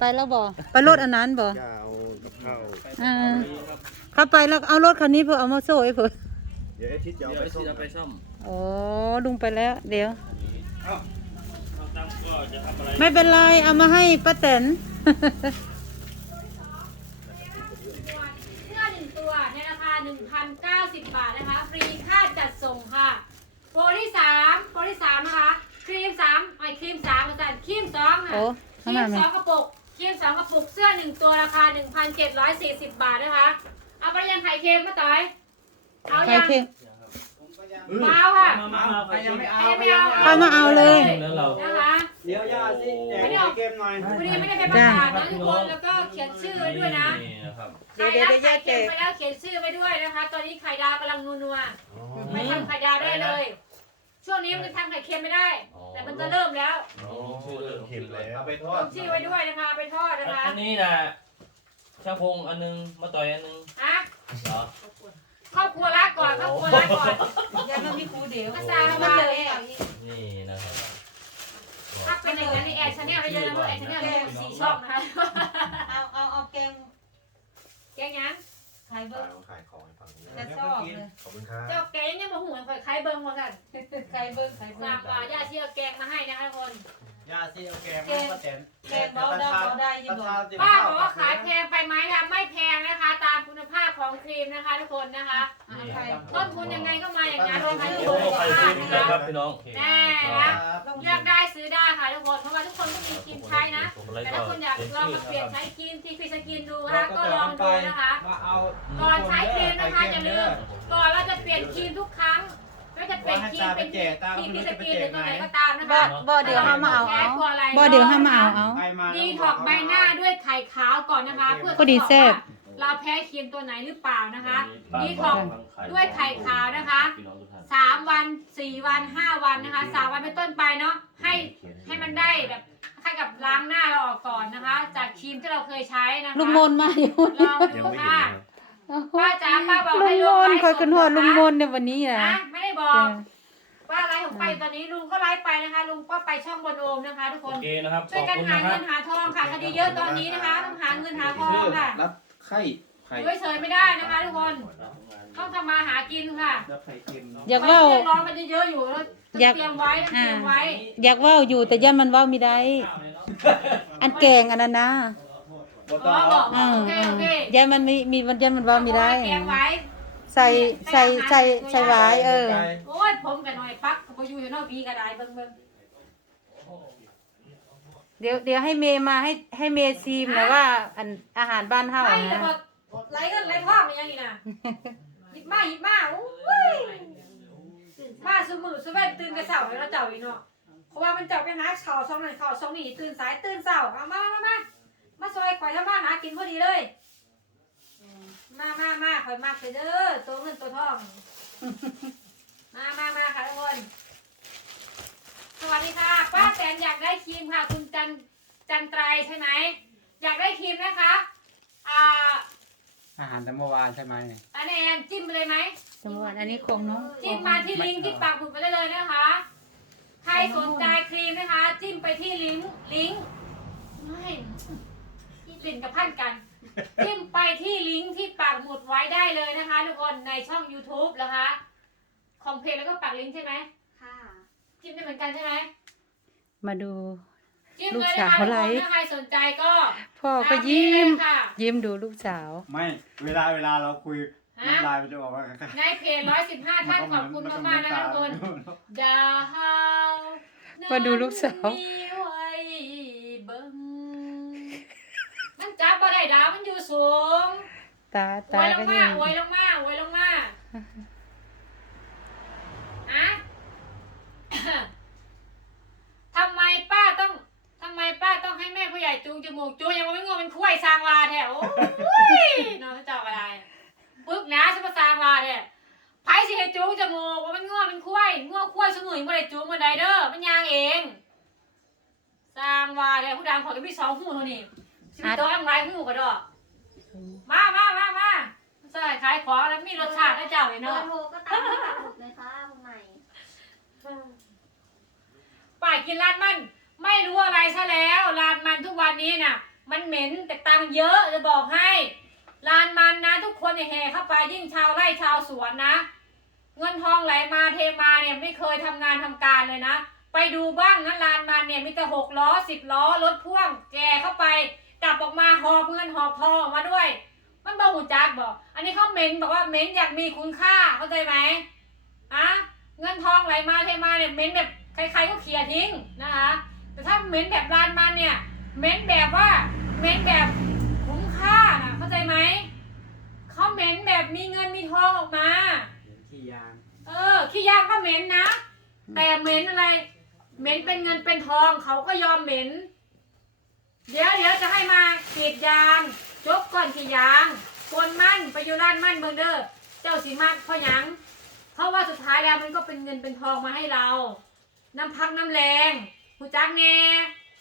ไปแล้วบ่ไปรถอันนั้นบ่จะเอากับข้าวอ่าเข้าไปแล้วเอารถคันนี้เพื่อเอามาโซ่ให้เพื่อเดี๋ยวไอาทิตย์จะเดี๋เอายวไปไอ้ส่ที่งจะไปซ่อมอ๋อลุงไปแล้ว เดี๋ยวเอาตั้งก็จะทำอะไรไม่เป็นไรเอามาให้ป้าแตน เสื้อหนึ่งตัวในราคา 1,090 บาทนะคะ ฟรีค่าจัดส่งค่ะ โปรที่ 3 โปรที่ 3 นะคะ ครีม3ไอครีม3อาจารย์ครีม2ค่ะโอ้ คข้างรีหน้ามไหมสองกระปุกครีมสองกระปุกเสื้อหนึ่งตัวราคา1,740บาทนะคะ เอาไปยังไข่เค็มมาต่อย เอาใครยังเพ่งเปล่าค่ะมามามาใครยังไม่เอาใครยังไม่เอาเข้ามาเอาเลยแล้วเรานะคะเดี๋ยวย่าสิแจกไข่เค็มหน่อยวันนี้ไม่ได้เป็นประกาศนะทุกคนแล้วก็เขียนชื่อไว้ด้วยนะนี่นะครับใครรับไข่เค็มไปแล้วเขียนชื่อไว้ด้วยนะคะ ตอนนี้ไข่ดาวกำลังนัวๆไปทำไข่ดาวได้เลย ช่วงนี้มันจะทำไข่เค็มไม่ได้ แต่มันจะเริ่มแล้วอ๋อเริ่มเค็มแล้ว เอาไปทลอดงชื่อไว้ด้วยนะคะไปทอดนะคะอันนี้นะช่างพงอันนึงมาต่อยอันนึงฮะเหรอครอบครัวละก่อนครอบครัวละก่อนยังไม่มีครูเดี๋ยวภาษาบาเลยนี่นะครับถ้าเป็นอย่างนั้นในแอร์ชาแนลได้เยอะนะเพราะแอร์ชาแนลมีสี่ช่องนะคะเอาเอาเอาแกงแกงยัง ไข่เบิ้ตางขายของให้ฟังจะชอบเลยขอบคุณครับ เจ้าแกงยังมาหุ่นข่อยไข่เบิ้งมากันไข่เบิ้งไข่สาเบิ้งมว่าญาติที่เอาแกงมาให้นะคะทุกคน ย่าสิเอาแกงมาป้าแตนแกงเบาได้เบาได้อยังบ่ป้าบอกว่าขายแพงไปไหมคะไม่แพงนะคะ ตามคุณภาพของครีมนะคะ ทุกคนนะคะนี่ไข่ต้นทุนยังไงก็มาอย่างนั้นนะคะทุกโอ้คนใครนะซื้อนี่นะครับพี่น้องแน่นะเลือกได้ซื้อได้ค่ะทุกคนเพราะว่าทุกคนก็มีครีมใช้นะ แต่ถ้าคุณอยากลองมาเปลี่ยนใช้ครีมที่ฟิสกินดูนะคะก็ลองดูนะคะ มาเอาก่อนใช้ครีมนะคะอย่าลืมก่อนเราจะเปลี่ยนครีมทุกครั้ง ไม่ว่าจะเปลี่ยนครีมเป็นครีมพิสกินหรือตัวไหนก็ตามนะบ่คะบ่เดี๋ยวห้ามาเอาแพ้เอากลัวอะไรบ่เดี๋ยวห้ามาเอาเอาใครมาดีถอกใบหน้าด้วยไข่ขาวก่อนนะคะ เพื่อก็ดีแซ่บเราแพ้ครีมตัวไหนหรือเปล่านะคะ ดีถอกด้วยไข่ขาวนะคะ สามวันสี่วันห้าวันนะคะสามวันเป็นต้นไปเนาะให้ให้มันได้แบบให้กับล้างหน้าเราออกก่อนนะคะ จากครีมที่เราเคยใช้นะคะลุงมนมาอยู่ ลองยังดูไม่เห็นค่ะเลย ป้าจ๋าป้าบอกลุให้งลุมงนไลฟ์คอยขึ้นหอดสลุงนะคะมนในวันนี้นะนะไม่ได้บอก ว่าไลฟ์ของไปตอนนี้ลุงก็ไลฟ์ไปนะคะ ลุงก็ไปช่องบนโอมนะคะ ทุกคโอน เคนะครับช่วยกันขอบหาคุณเงินะนครับหาทองค่ะคดีเยอะตอนนี้นะคะต้องหาเงินหาทองค่ะรับไข่ไข่อยู่เฉยๆไม่ได้นะคะ ทุกคนต้องทำมาหากินค่ะรับไข่เค็มเนาะอยากเว่าเรียกร้องมันเยอะๆอยู่แล้วอยากเตรียมไว้ต้องเตรียมไว้อยากเว่าอยู่แต่ย่ามันเว่าไม่ได้ อันแกงอันนั้นนะ บ่อ๋ต้อองบเอาอกอืโอมเคอืโอ มเคย่ามันมีมีวันย่ามันเว่าไม่ได้เตรียมไว้ ใส่ใส่ใส่ใส่ไว้เออ โอ้ยผมกันหน่อยปักเขาอยู่เห็นนอกพีกระไดเบิ่งเบิ่งเดี๋ยวเดี๋ยวให้เมย์มาให้ให้เมย์ซีมนะว่าอันอาหารบ้านเฮาไล่อะแต่นะพอไล่เงินไล่ทองมันยังนี่นะหยิบมาหยิบมาโอ้ยมาสมือสเวนตื่นกระเสาให้เราเจ้าอีเนาะเพราะว่ามันเจ้าไปหาข่าวซองนั่นข่าวซองนี่ตื่นสายตื่นเสาเอามามามามาซอยข่อยทำมาหากินพอดีเลย มามามาข่อยมากเลยเด้อตัวเงินตัวทอง มามามาค่ะทุกคน สวัสดีค่ะ ป้าแตนอยากได้ครีมค่ะ คุณจันจันไตรใช่ไหม อยากได้ครีมนะคะ อ่าอาหารแต่เมื่อวานใช่ไหมเนี่ยอันนี้แอนจิ้มไปเลยไหม สมมติอันนี้ของน้องจิ้มมาที่ลิงก์ที่ปากผุดไปได้เลยนะคะ ใครสนใจครีมนะคะ จิ้มไปที่ลิงก์ลิงก์ไม่ลินกับพันกัน จิ้มไปที่ลิงก์ที่ปากหมุดไว้ได้เลยนะคะทุกคนในช่อง YouTube นะคะของเพจแล้วก็ปักลิงก์ใช่ไหมค่ะจิ้มได้เหมือนกันใช่ไหมมาดู จิ้มลูเลกยสานะวคะทุกไลคนฟ์ถ้าใครสนใจก็พ่อก็ตามนี้ยิ้มเลยค่ะ ยิ้มดูลูกสาว ไม่เวลาเวลาเราคุยฮะ น้ำลายมันจะออกมาในเพจ115ท่านขอบคุณมากๆนะคะทุกคน ดาวมาดูลูกสาว มีไว้เบิ่ง มันจับบ่ได้ดาวมันอยู่สูงตาอตาวยลก็งมายิ้มอวยลงมาอวยลงมาอะทำไมป้าต้องทำไมป้าต้องให้แม่ผู้ใหญ่จูงจมูกจูงยังไม่งงเป็นคุ้ยสร้างวาแถวโอ้ยน้องจะจอกอะไรปึ๊กนะฉันมาสร้างวาแท้ไผสิให้จูงจมูกว่ามันง่วงมันคุ้ยง่วงคุ้ยสมุยบ่ได้จูงบ่ได้เด้อมันยางเองสร้างวาแท้ผู้ดังขอจะมีสองหูเท่านี้ สิบตัวยังไรหูก็ดอกมามามามาใส่ขายของแล้วมีรสชาตินะเจ้าเลยเบอเนาะร์โทรก็ตามที่ปักหมุดเลยค่ะคุณใหม่ป้ายกินร้านมัน ไม่รู้อะไรซะแล้วลานมันทุกวันนี้น่ะ มันเหม็นแต่ตังค์เยอะจะบอกให้ลานมันนะ ทุกคนเนี่ยแห่เข้าไปยิ่งชาวไร่ชาวสวนนะ เงินทองไหลมาเทมาเนี่ยไม่เคยทำงานทำการเลยนะ ไปดูบ้างนะลานมันเนี่ยมีแต่หกล้อสิบล้อรถพ่วงแกเข้าไปกลั บออกมาหอบเงินหอบทองออกมาด้วย มันบอกหูจักบอก อันนี้เขาเหม็นบอกว่าเหม็นอยากมีคุณค่าเข้าใจไหมอะเงินทองไหลมาเทมาเนี่ยเหม็นแบบใครๆก็เคลียร์ทิ้งนะคะ แต่ถ้าเหม็นแบบลานมันเนี่ยเหม็นแบบว่าเหม็นแบบคุ้มค่านะเข้าใจไหมเขาเหม็นแบบมีเงินมีทองออกมาเห็นขี้ยางเออขี้ยางก็เหม็นนะ แต่เหม็นอะไรเหม็นเป็นเงินเป็นทองเขาก็ยอมเหม็น เดี๋ยวเดี๋ยวจะให้มากรีดยางจกก่อนขี้ยางคนมั่นไปอยู่ร้านมั่นเมืองเด้อเจ้าสีมากเพราะหยัง เพราะว่าสุดท้ายแล้วมันก็เป็นเงินเป็นทองมาให้เรา น้ำพักน้ำแรงหูจักแน่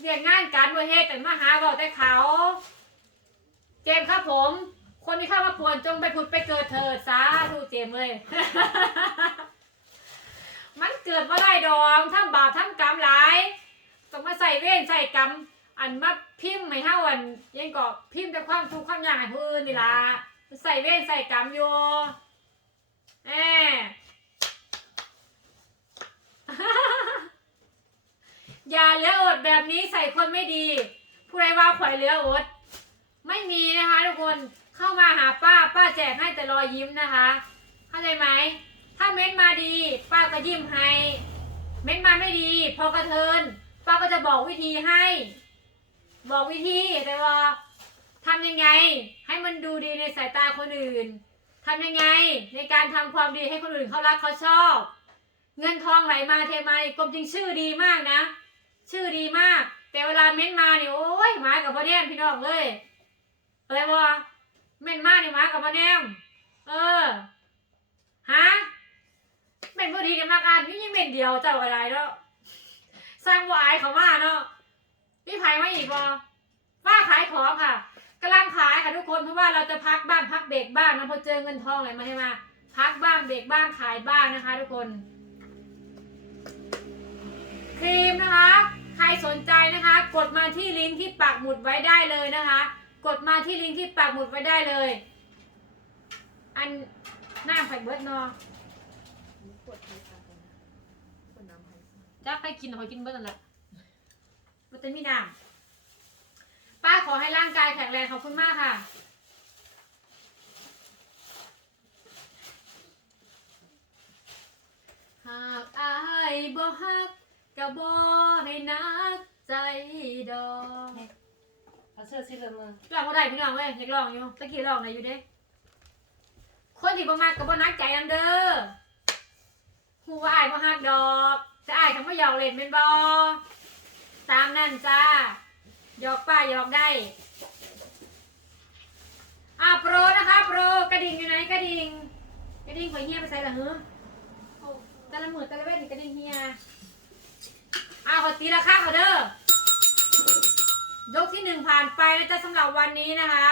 เรียกงานการบริเฮ็ดแต่มาหาบอกแต่เขา เจมส์ครับผม คนที่เข้ามาป่วนจงไปผุดไปเกิดเถิดสาธุเจมส์เลย มันเกิดว่าได้ดองทั้งบาปทั้งกรรมหลายต้องมาใส่เว้นใส่กรรม อันมาพิมพ์ไม่เท่าอันยังก็พิมพ์แต่ความทุกข์ความยากให้ผู้อื่นนี่ล่ะใส่เว้นใส่กรรมอยู่แหมอย่าเหลืออดแบบนี้ใส่คนไม่ดี ผู้ใดว่าข่อยเหลืออด ไม่มีนะคะทุกคนเข้ามาหาป้าป้าแจกให้แต่รอยยิ้มนะคะ เข้าใจไหมถ้าเม้นมาดี ป้าก็ยิ้มให้ เม้นมาไม่ดี พอกระเทิน ป้าก็จะบอกวิธีให้ บอกวิธีแต่ว่าทำยังไง ให้มันดูดีในสายตาคนอื่นทำยังไงในการทำความดีให้คนอื่นเขารักเขาชอบ เงินทองไหลมาเทมานี่กลมจริงชื่อดีมากนะ ชื่อดีมาก แต่เวลาเม้นมาเนี่ยโอ้ยหมากับพ่อแนมพี่น้องเลยอะไรวะเม้นมาเนี่ยหมากับพ่อแนมเออฮะเม้นพอดีเนี่ยมากอ่านนี่ยังเม้นเดียวเจ้าอะไรเนาะสร้างวายเขามาเนาะ พี่ไผ่มาอีกบอป้าขายของค่ะกำลังขายค่ะทุกคนเพราะว่าเราจะพักบ้างพักเบรกบ้างนะพอเจอเงินทองอะไรมาให้มา พักบ้างเบรกบ้างขายบ้างนะคะ ทุกคน ครีมนะคะ ใครสนใจนะคะ กดมาที่ลิงก์ที่ปักหมุดไว้ได้เลยนะคะ กดมาที่ลิงก์ที่ปักหมุดไว้ได้เลย อันหน้าไฟเบิร์ดเนาะจะใครกินเขากินเบิร์ดนั่นแหละ มันจะมีน้ำป้าขอให้ร่างกายแข็งแรงขอบคุณมากค่ะหากอายบ่ฮักก็บ่ให้นักใจดอกเอาเสื้อซิเลยมือร้องบ่ได้พี่น้องเว้ยอยากร้องอยู่ตะกี้ร้องได้อยู่เด้ คนที่บ่มักก็บ่นักใจนำเด้อฮู้ว่าอายบ่ฮักดอกจะอายคำว่าหยอกเล่นเป็นบ่ ตามนั่นจ้าหยอกป้าหยอกได้อะโปรนะคะโปรกระดิ่งอยู่ไหนกระดิ่งกระดิ่งข่อยเฮียไปใส่ละหือแต่ละหมื่นต่ละเวทนี่ก็ได้เฮียอ้าขอตีราคาเขาเด้อยกที่หนึ่งผ่านไปนะจ๊ะสำหรับวันนี้นะคะ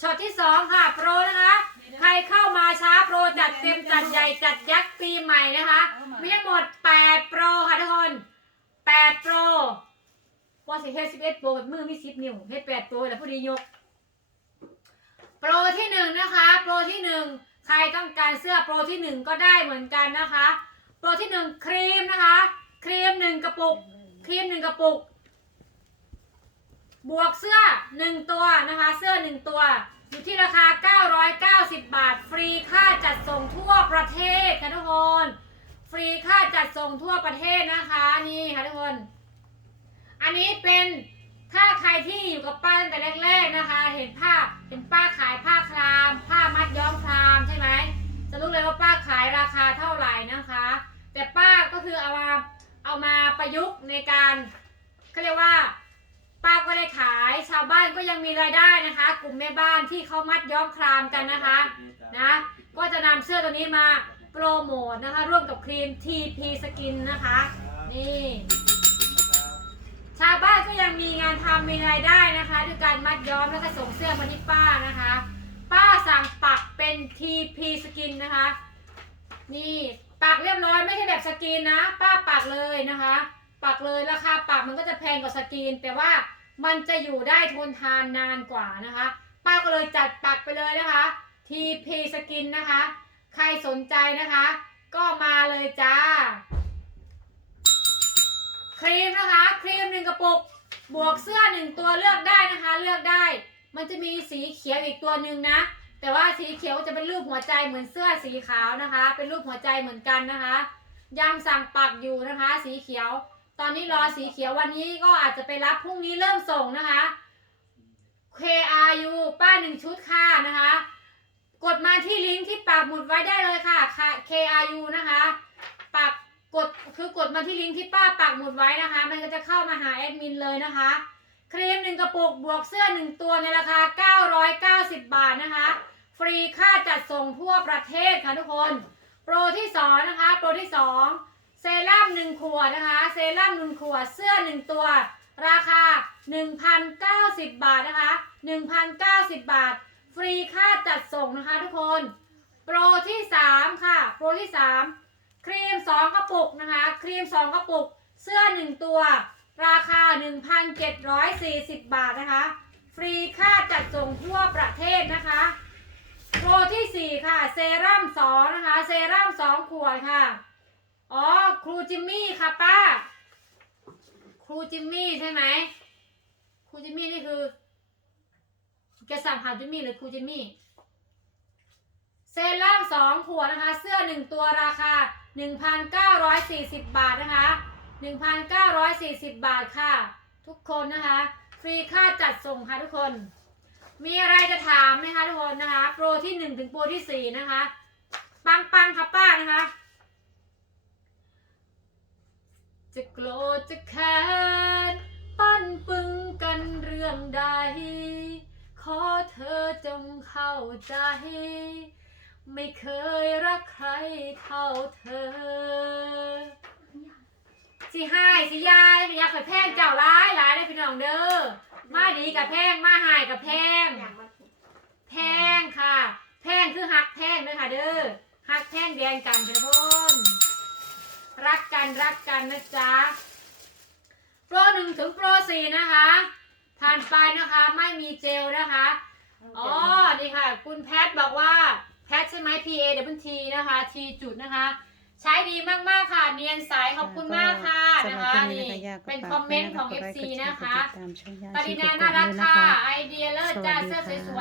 ช็อตที่สองค่ะโปรนะคะ ใครเข้ามาช้าโปรจัดเต็มจัดใหญ่จัดยักษ์ปีใหม่นะคะ มีทั้งหมด 8 โปรค่ะทุกคน 8 โปร ว่าสิเฮ็ด11โปรแบบมือมี10นิ้วเฮ็ด8โปรแล้วผู้ดียก โปรที่หนึ่งนะคะ โปรที่หนึ่งใครต้องการเสื้อโปรที่หนึ่งก็ได้เหมือนกันนะคะ โปรที่หนึ่งครีมนะคะ ครีมหนึ่งกระปุก ครีมหนึ่งกระปุก บวกเสื้อหนึ่งตัวนะคะ เสื้อหนึ่งตัว อยู่ที่ราคา 990 บาท ฟรีค่าจัดส่งทั่วประเทศค่ะทุกคน ฟรีค่าจัดส่งทั่วประเทศนะคะ นี่ค่ะทุกคน นนี้เป็นถ้าใครที่อยู่กับป้าตั้งแต่แรกๆนะคะ เห็นผ้าเห็นป้าขายผ้าคราม ผ้ามัดย้อมครามใช่ไหมจะรู้เลยว่าป้าขายราคาเท่าไหร่นะคะ แต่ป้าก็คือเอามาเอามาประยุกต์ในการเขาเรียกว่า ป้าก็ได้ขายชาวบ้านก็ยังมีรายได้นะคะ กลุ่มแม่บ้านที่เขามัดย้อมครามกันนะคะนะก็จะนำเสื้อตัวนี้มาโปรโมทนะคะ ร่วมกับครีม TP Skin นะคะ นี่ ชาวบ้านก็ยังมีงานทำมีรายได้นะคะด้วยการมัดย้อมแล้วก็ส่งเสื้อมาที่ป้านะคะ ป้าสั่งปักเป็น TP Skin นะคะ นี่ปักเรียบร้อยไม่ใช่แบบสกรีนนะ ป้าปักเลยนะคะ ปักเลยราคาปักมันก็จะแพงกว่าสกรีนแต่ว่ามันจะอยู่ได้ทนทานนานกว่านะคะ ป้าก็เลยจัดปักไปเลยนะคะ TP สกินนะคะ ใครสนใจนะคะ ก็มาเลยจ้า ครีมนะคะครีมหนึ่งกระปุก บวกเสื้อหนึ่งตัวเลือกได้นะคะ เลือกได้ มันจะมีสีเขียวอีกตัวหนึ่งนะ แต่ว่าสีเขียวจะเป็นรูปหัวใจเหมือนเสื้อสีขาวนะคะ เป็นรูปหัวใจเหมือนกันนะคะยังสั่งปักอยู่นะคะ สีเขียว ตอนนี้รอสีเขียววันนี้ก็อาจจะไปรับพรุ่งนี้เริ่มส่งนะคะ KRU ป้าหนึ่งชุดค่ะนะคะ กดมาที่ลิงก์ที่ปักหมุดไว้ได้เลยค่ะค่ะ KRU นะคะ ปัก กดคือกดมาที่ลิงก์ที่ป้าปักหมุดไว้นะคะ มันก็จะเข้ามาหาแอดมินเลยนะคะ ครีมหนึ่งกระปุกบวกเสื้อหนึ่งตัวในราคา 990 บาทนะคะ ฟรีค่าจัดส่งทั่วประเทศค่ะทุกคน โปรที่สองนะคะ โปรที่สองเซรั่มหนึ่งขวดนะคะ เซรั่มหนึ่งขวด เสื้อหนึ่งตัว ราคา 1,090 บาทนะคะ 1,090 บาท ฟรีค่าจัดส่งนะคะทุกคน โปรที่ 3 ค่ะ โปรที่ 3 ครีม 2 กระปุกนะคะ ครีม 2 กระปุก เสื้อ 1 ตัว ราคา 1,740 บาทนะคะ ฟรีค่าจัดส่งทั่วประเทศนะคะโปรที่ 4 ค่ะ เซรั่ม2นะคะ เซรั่ม2ขวดค่ะ อ๋อ ครูจิมมี่ค่ะป้า ครูจิมมี่ใช่ไหม ครูจิมมี่นี่คือแกสั่งผ่านจิมมี่หรือครูจิมมี่ เซรั่มสองขวดนะคะ เสื้อหนึ่งตัวราคา 1,940 บาทนะคะ 1,940 บาทค่ะ ทุกคนนะคะ ฟรีค่าจัดส่งค่ะทุกคน มีอะไรจะถามไหมคะทุกคนนะคะ โปรที่ 1 ถึงโปรที่ 4 นะคะ ปังปังค่ะป้านะคะ จะโกรธจะแค้นปั้นปึงกันเรื่องใด ขอเธอจงเข้าใจ ไม่เคยรักใครเท่าเธอ สิหายสิยายสิยายเคยแพงเจ้าร้ายร้ายได้อพี่น้องเด้อมาดีกับแพงมาหายกับแพงแพงค่ะ แพงคือหักแพงเลยค่ะเด้อหักแพงแดงกันทุกคนรักกันรักกันนะจ๊ะโปรหนึ่งถึงโปรสี่นะคะ ผ่านไปนะคะไม่มีเจลนะคะ อ๋อนี่ค่ะ คุณแพทย์บอกว่า ทใช่ไหม P A W T นะคะ T จุดนะคะ ใช้ดีมากๆค่ะ เนียนใสขอบคุณมากค่ะสำหนะรับคะคลิปนี่นี้นะคะย่าก็เป็นฝากคอมเมนต์ของไว้ FC กดไลนะกดคะติดตามช่องย่าปริชีนาโกน่าโกะรักด้วยนะค่ะคะไอเดียเลิศจ้าสวัสดีเสื้อค่ะสวยๆ